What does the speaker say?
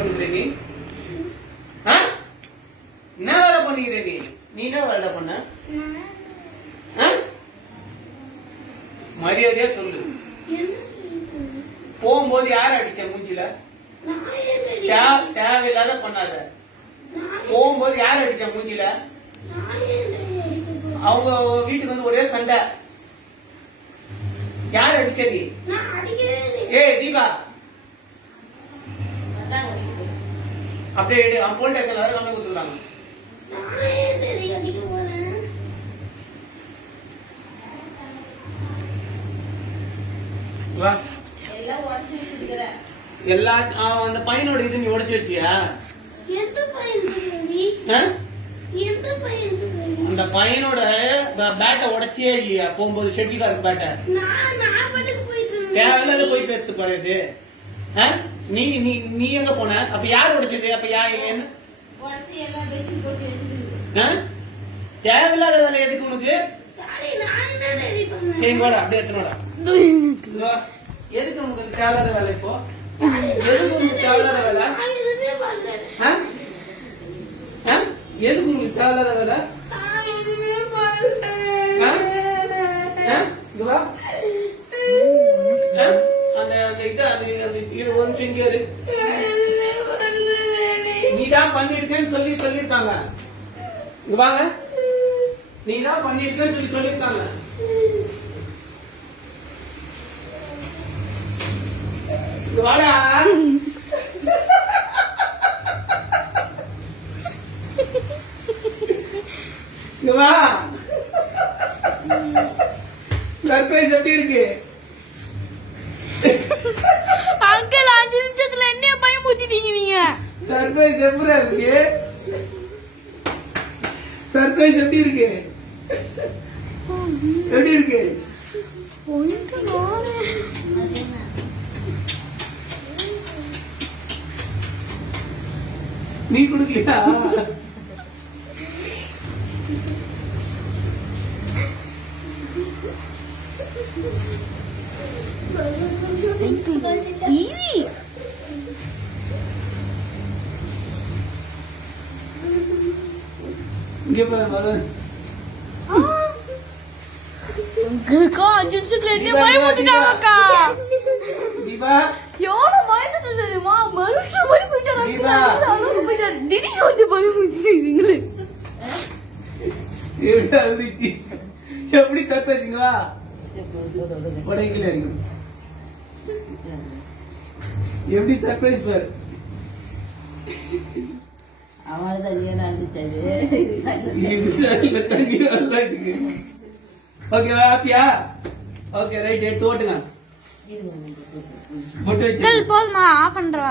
பண்ணுகிற நீ? என்ன வேலை பண்ணிக்கிற நீ? நீ என்ன வேலை பண்ண? மரியாதையா சொல்லு. போகும்போது யார அடிச்ச மூஞ்சில? தேவையில்லாத பண்ணாத. போகும்போது யார அடிச்ச மூஞ்சில? அவங்க வீட்டுக்கு வந்து ஒரே சண்டை. யார் அடிச்ச நீ? ஏய் தீபா, அப்படியே போலீஸ் ஸ்டேஷன்ல வேற கம்ப்ளைண்ட் கொடுத்துறாங்க. எல்லா அந்த பையனோட இது நீ உடைச்சு வச்சியா? அந்த பையனோட பேட்டை உடைச்சியே இல்லையா? போகும்போது ஷெட்டிக்காரர் பேட்டை தேவையில்லாத போய் பேசுது பாரு. நீ நீ நீ எங்க போன? அப்ப யார் உடைச்சது? அப்ப என்ன தேவையில்லாத வேலை எதுக்கு உனக்கு? அப்படியே எத்தனோட எதுக்கு உனக்கு தேவையில்லாத வேலை? இப்போ எதுக்கு உனக்கு தேவையில்லாத வேலை? எதுக்கு உங்களுக்கு தேவையில்லாத வேலை? நீதான் பண்ணிருக்கேன்னு சொல்லிருக்காங்க. வாங்க, நீதான் பண்ணிருக்கேன்னு சொல்லிருக்காங்க. வாடா, வா. சர்ப்ரைஸ் எப்படி இருக்கு? அங்கிள் 5 நிமிஷத்துல என்ன பயமுறுத்திட்டீங்க நீங்க? சர்ப்ரைஸ் எப்படி இருக்கு? சர்ப்ரைஸ் எப்படி இருக்கு? எப்படி இருக்கு? நீ கொடுக்கலையா? இங்க பாரு மதன். அக்கா 5 நிமிஷத்துல என்ன பயமுறுத்திட்டாங்கக்கா. தீபா எவ்வளவு பயந்துட்டு தெரியுமா? மனுஷன் மாதிரி போயிட்டாரு. அளவுக்கு போயிட்டாரு. திடீர்னு வந்து பயமுறுத்திட்டீங்களே. எப்படி தப்பேசிங்களா? உடைக்கல எப்படி சர்ப்ரைஸ் பாரு. ஓகேவா? ஹாப்பியா? Okay right. எடுத்து ஓட்டுங்க. போதுமா? ஆஃப் பண்றா.